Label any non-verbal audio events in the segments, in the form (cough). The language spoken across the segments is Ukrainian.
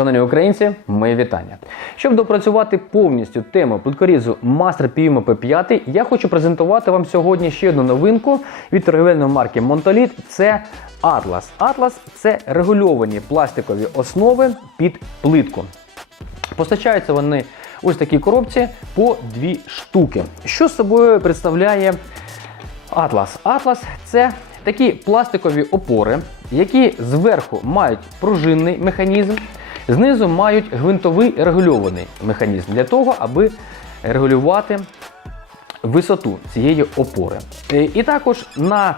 Шановні українці, мої вітання. Щоб допрацювати повністю тему плиткорізу Master PIUMA P5, я хочу презентувати вам сьогодні ще одну новинку від торговельної марки Montolit. Це Atlas. Atlas – це регульовані пластикові основи під плитку. Постачаються вони ось такій коробці по дві штуки. Що з собою представляє Атлас. Атлас це такі пластикові опори, які зверху мають пружинний механізм, знизу мають гвинтовий регульований механізм для того, аби регулювати висоту цієї опори. Е, І також на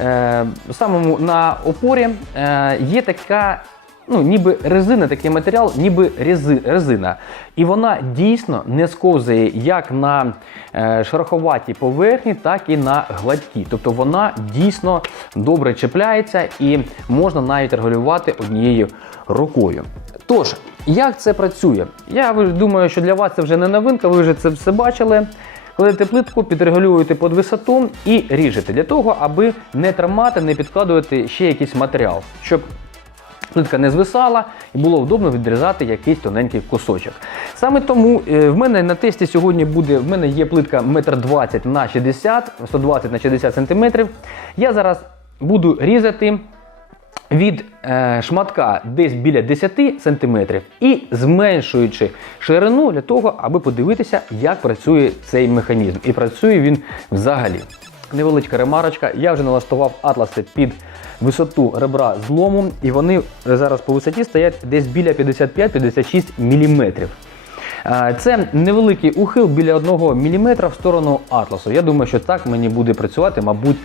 е, самому на опорі е, є така. Ну, ніби резина, такий матеріал, ніби рези, резина. І вона дійсно не сковзає як на е, шероховатій поверхні, так і на гладкій. Тобто вона дійсно добре чіпляється і можна навіть регулювати однією рукою. Тож, як це працює? Я думаю, що для вас це вже не новинка, ви вже це все бачили. Кладете плитку, підрегулюєте під висоту і ріжете для того, аби не тримати, не підкладувати ще якийсь матеріал, щоб плитка не звисала і було вдобно відрізати якийсь тоненький кусочок. Саме тому е, в мене на тесті сьогодні буде, в мене є плитка 1,20 м на 60, 120 на 60 см. Я зараз буду різати від е, шматка десь біля 10 см і зменшуючи ширину для того, аби подивитися, як працює цей механізм. І працює він взагалі. Невеличка ремарочка. Я вже налаштував атласи під висоту ребра злому, і вони зараз по висоті стоять десь біля 55-56 мм. Е, Це невеликий ухил біля 1 мм в сторону атласу. Я думаю, що так мені буде працювати, мабуть,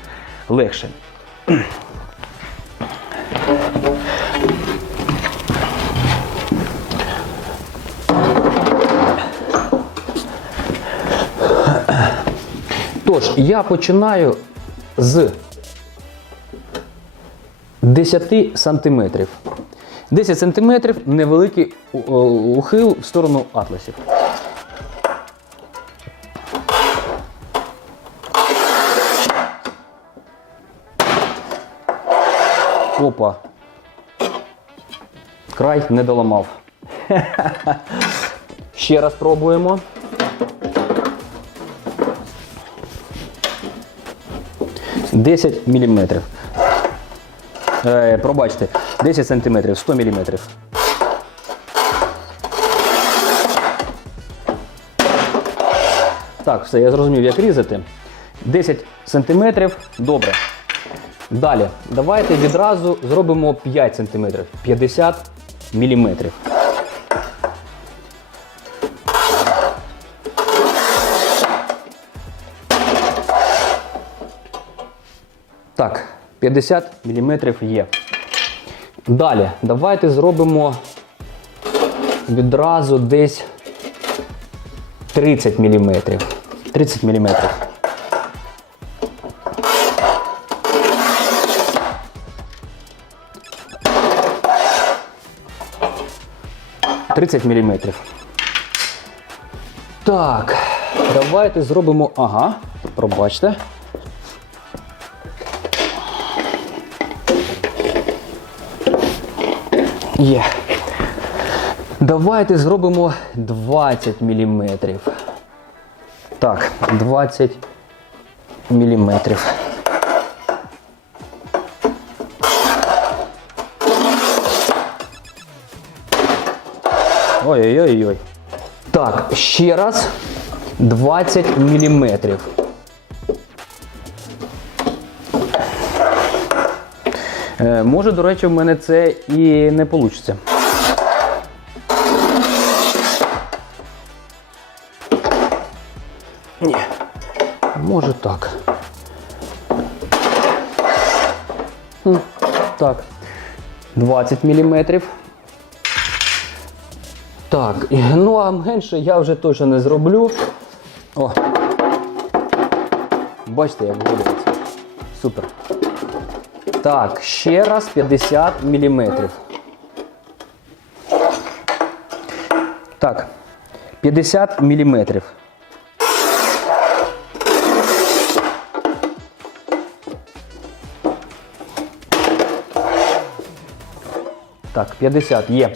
легше. Тож, я починаю з 10 сантиметрів. 10 сантиметрів невеликий у- ухил в сторону атласів. Опа. Край не доламав. (laughs) Ще раз пробуємо. Десять міліметрів. Е, пробачте, 10 сантиметрів, 100 міліметрів. Так, все, я зрозумів, як різати. 10 сантиметрів, добре. Далі, давайте відразу зробимо 5 сантиметрів, 50 міліметрів. Так, 50 мм є. Далі, давайте зробимо відразу десь 30 мм. 30 мм. Тридцять міліметрів. Так, давайте зробимо. Ага, пробачте. Є. Давайте зробимо 20 мм. Так, 20 мм. Ой-ой-ой. Так, ще раз 20 мм. Е, може, до речі, в мене це і не вийде. Ні. Може так. Так. 20 мм. Так, ну а менше я вже точно не зроблю. О. Бачите, як виглядає. Супер. Так, ще раз 50 мм. Так, 50 мм. Так, 50 є.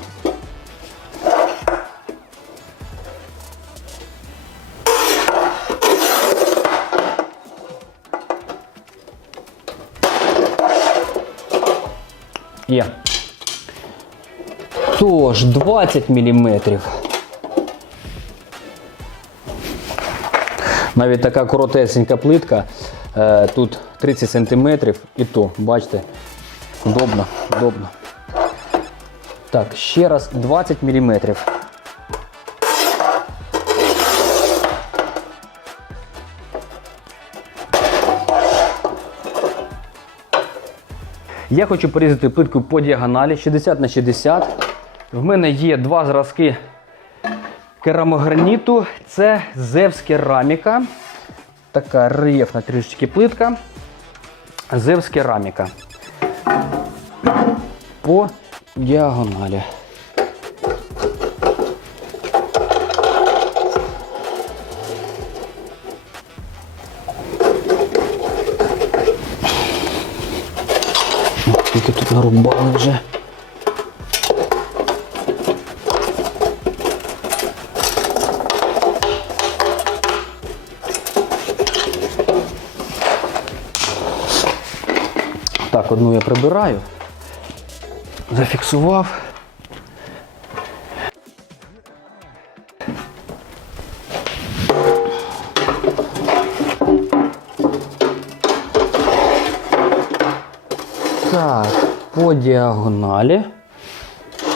Є. Тож 20 мм. Навіть така коротесенька плитка. е, Тут 30 см і то, бачите, удобно, удобно. Так, ще раз 20 мм. Я хочу порізати плитку по діагоналі 60 на 60. В мене є два зразки керамограніту. Це Зевс кераміка. Така рельєфна трішечки плитка. Зевс кераміка. По діагоналі. Скільки тут нарубали вже. Так, одну я прибираю. Зафіксував. По діагоналі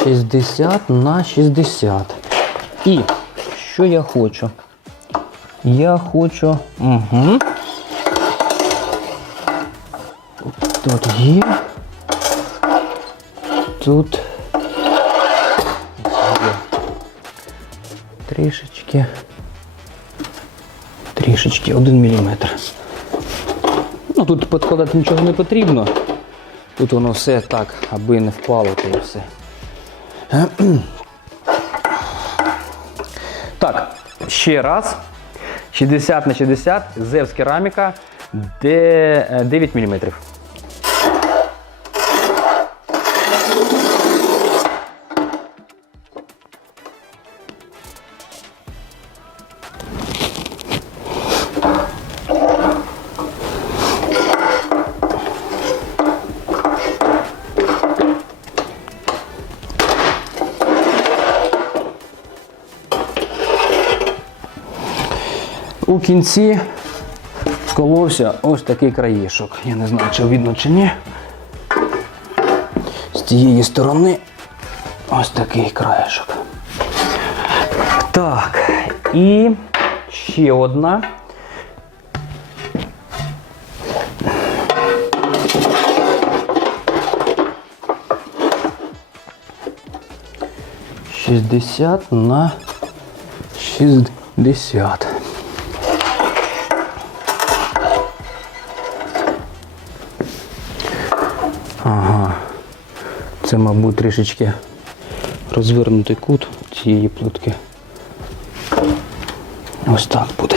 60 на 60. І що я хочу? Я хочу. Угу. Тут є. Тут є. Трішечки. Трішечки, один міліметр. Ну тут підкладати нічого не потрібно. Тут воно все так, аби не впало, то все. (clears throat) Так, ще раз. 60 на 60, Зевс кераміка, де е, 9 мм. У кінці сколовся ось такий краєшок. Я не знаю, чи видно чи ні. З тієї сторони ось такий краєшок. Так, і ще одна. Шістдесят на шістдесят. Це, мабуть, трішечки розвернутий кут цієї плитки. Ось так буде.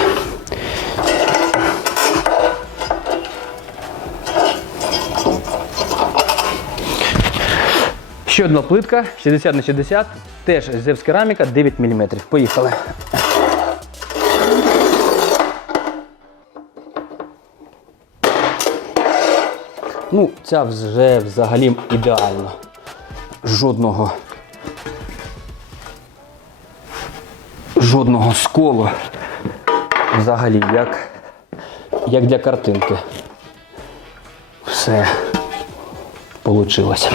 Ще одна плитка 60 на 60, теж Зевс кераміка 9 мм. Поїхали. Ну, ця вже взагалі ідеально. Жодного. Жодного сколу. Взагалі, як, як для картинки. Все получилося.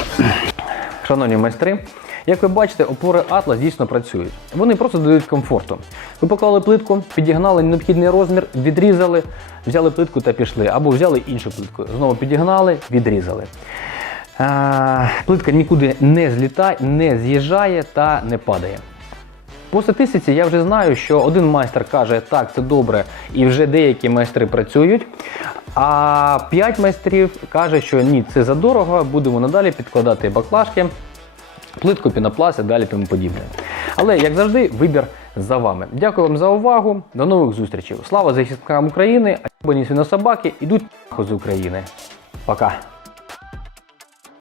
Шановні майстри, як ви бачите, опори Atlas дійсно працюють. Вони просто додають комфорту. Ви поклали плитку, підігнали необхідний розмір, відрізали, взяли плитку та пішли. Або взяли іншу плитку. Знову підігнали, відрізали. Плитка нікуди не злітає, не з'їжджає та не падає. По статистиці я вже знаю, що один майстер каже, так, це добре, і вже деякі майстри працюють. А 5 майстрів каже, що ні, це задорого, будемо надалі підкладати баклажки, плитку, пінопласт і далі тому подібне. Але, як завжди, вибір за вами. Дякую вам за увагу. До нових зустрічей. Слава захисникам України, а ні свинособаки ідуть з України. Пока.